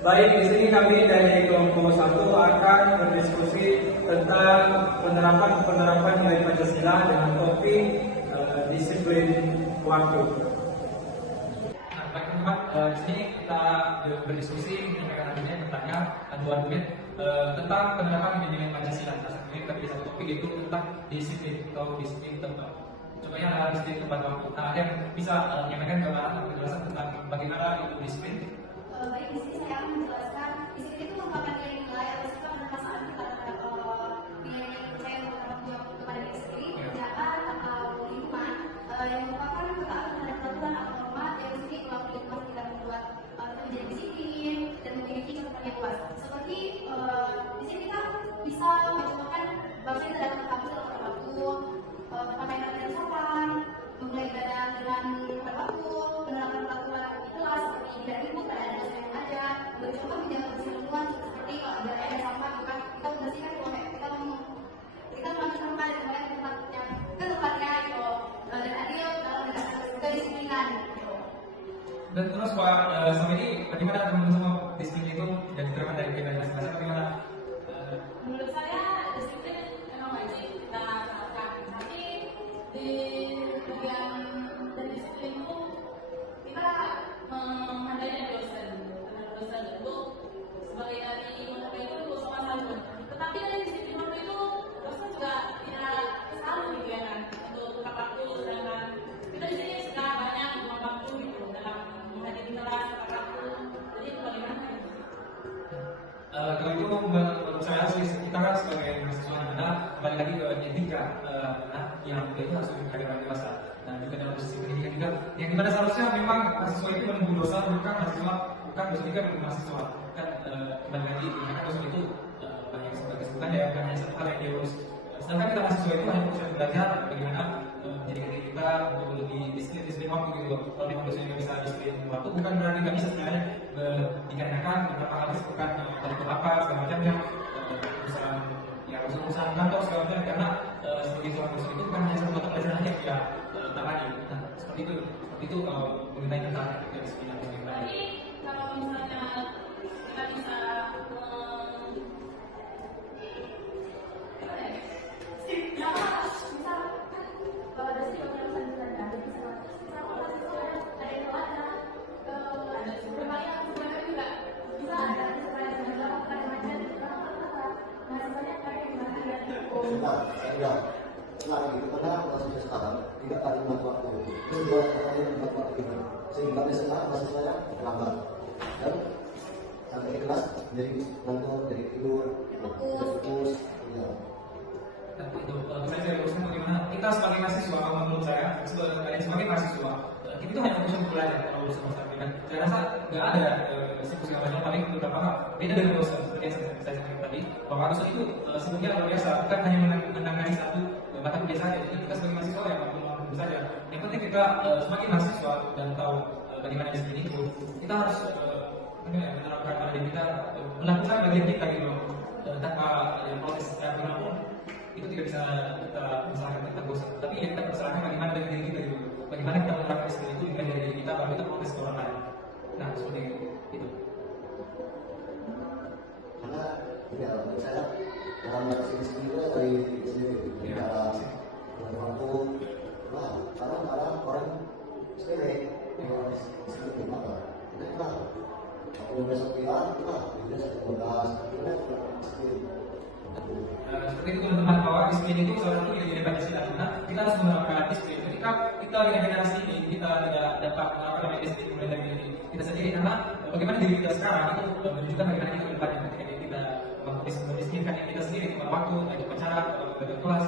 Baik, di sini kami dari kelompok 1 akan berdiskusi tentang penerapan nilai Pancasila dengan topik disiplin waktu. Nah, baik teman-teman, di sini kita berdiskusi menyampaikan argumen, bertanya, adu argumen tentang penerapan nilai Pancasila. Nah, saat ini kita pilih satu topik yaitu tentang disiplin atau disiplin tempat. Contohnya adalah disiplin tempat waktu. Nah, ada yang bisa menyampaikan gambaran atau penjelasan tentang bagaimana itu disiplin? Baik, di sini saya akan menjelaskan disiplin itu merupakan nilai-nilai atau sikap dan perasaan kita terhadap nilai-nilai percaya dan bertanggung jawab kepada diri sendiri, kerjaan atau lingkungan yang merupakan ketaatan terhadap peraturan atau norma yang di sini melalui lingkungan kita membuat menjadi disiplin dan memiliki catatan yang luas. Seperti di sini kita bisa mencontohkan bahwa kita dalam kampus atau waktu berpakaian dengan sopan, memulai ibadah dengan tepat waktu, penerapan peraturan di kelas seperti tidak ribut pada ada dosen yang ada, bercontoh menjaga kebersihan lingkungan seperti kalau ada sampah bukan kita membersihkan kalau kita melakukan sampah dan kembali ke tempatnya gitu, dan adil dalam kedisiplinan gitu. Dan terus Pak, selama ini bagaimana teman-teman semua disiplin itu dan diterapkan dari kita masing-masing bagaimana? Menurut saya disiplin memang wajib kita terapkan, tapi di bagian dari disiplin itu kita menghargai dari dosen itu sebagai dari mereka itu soal satu. Tetapi dari disiplin waktu itu dosen juga tidak selalu gitu ya kan untuk tepat waktu, sedangkan kita di sini sudah banyak buang waktu gitu dalam menghadiri kelas tepat waktu. Jadi itu bagaimana? Kalau itu menurut saya kita kan sebagai mahasiswa mana kembali lagi ke etika, yang itu harus dijaga dengan dewasa. Nah juga dalam posisi pendidikan juga yang dimana seharusnya memang mahasiswa itu menunggu dosa, bukan dosen juga menunggu mahasiswa. Kan kembali lagi karena dosen itu banyak kesibukan ya, bukan hanya satu hal yang dia urus. Sedangkan kita mahasiswa itu hanya fokus belajar bagaimana menjadikan diri kita untuk lebih disiplin waktu gitu. Kalau memang dosennya bisa disiplin waktu, bukan berarti nggak bisa sebenarnya, dikarenakan beberapa hal disebutkan dari apa segala macamnya, bisa ya urusan kantor segala macam, karena sebagai seorang dosen itu bukan hanya satu mata pelajaran aja yang dia tangani. Nah seperti itu kalau mengenai tentang kedisiplinan. Jadi kalau misalnya kita bisa Enggak, lagi karena masih sekarang tidak ada waktu. Terus dua kali membuat waktu itu, sehingga sekarang masih saya lambat dan sampai kelas jadi nonton, jadi tidur, fokus, ya. Dan itu saya uruskan bagaimana kita sebagai mahasiswa, kalau menurut saya sebagai mahasiswa kita itu hanya fokus untuk belajar. Kalau urusan masalah kan saya rasa nggak ada diskusi apa yang paling beberapa hal beda dengan dosen seperti yang saya sampaikan tadi, bahwa dosen itu sebenarnya luar biasa, bukan hanya menangani satu mata kuliah saja. Jadi kita sebagai mahasiswa ya mampu saja. Yang penting kita sebagai mahasiswa dan tahu bagaimana disiplin itu, kita harus menerapkan pada diri kita, melakukan bagian kita gitu, tanpa proses secara pun itu tidak bisa kita masalahkan tentang dosen. Tapi yang kita masalahkan bagaimana dari diri kita gitu, bagaimana kita menerapkan disiplin itu bukan dari diri kita, baru kita proses ke orang lain. Nah seperti itu. Karena ya menurut saya dalam disiplin itu dari diri sendiri, dalam waktu, nah kadang-kadang orang sepele kalau disiplin apa, itu kan kalau besok bilang kita bisa 12 kita disiplin. Seperti itu teman-teman, bahwa disiplin itu salah satu nilai Pancasila. Karena kita harus menerapkan disiplin. Ketika kita dengan generasi ini kita tidak dapat menerapkan namanya disiplin mulai dari diri kita sendiri, karena bagaimana diri kita sekarang itu menunjukkan bagaimana kita berdebat ketika kita mendisiplinkan diri kita sendiri pada waktu, ajak pacara, pada kelas,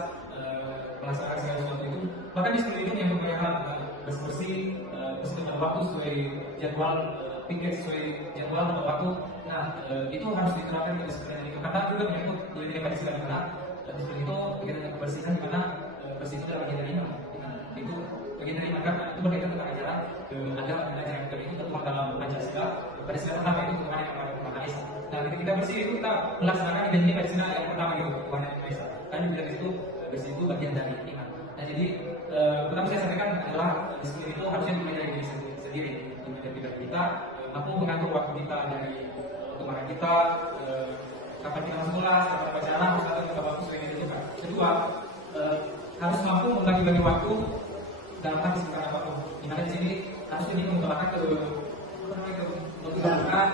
melaksanakan segala sesuatu itu. Bahkan disiplin itu yang berkaitan bersih, pada waktu sesuai jadwal, pikir sesuai jadwal pada waktu. Nah itu harus diterapkan di disiplin itu, karena juga menyangkut nilai Pancasila, karena disiplin itu bagian dari kebersihan, dimana bersih itu adalah bagian dari iman. Itu bagian dari iman, karena itu berkaitan tentang ajaran agama, dan ajaran agama itu tertuang dalam Pancasila. Pancasila pertama itu mengenai Tuhan Maha Esa. Nah ketika kita bersih itu kita melaksanakan identitas Pancasila yang pertama itu Tuhan Maha Esa. Dan juga dari itu bersih itu bagian dari iman. Nah jadi pertama saya sampaikan adalah disiplin itu harusnya dimulai dari diri sendiri, dimulai dari kita mampu mengatur waktu kita dari kita kapan kita masuk kelas, kapan baca alam, atau kita waktu sesuai dengan juga. Kedua, harus mampu membagi-bagi waktu dalam arti sekitar apapun. Dimana di sini harus ini mengutamakan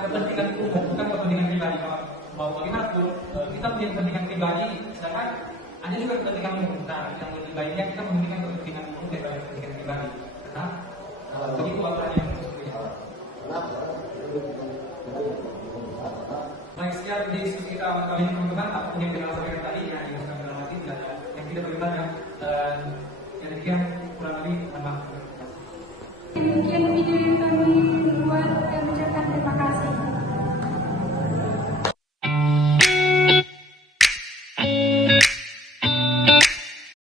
kepentingan umum, bukan kepentingan pribadi. Mau bagaimanapun kita punya kepentingan pribadi, sedangkan ada juga kepentingan umum. Nah, yang lebih baiknya kita mementingkan kepentingan umum daripada kepentingan pribadi. Karena begitu aturan yang baik, sekian diskusi kita kali ini teman-teman. Apapun yang kita sampaikan tadi, yang ingin saya bilang lagi, yang tidak berkenan, yang demikian kurang lebih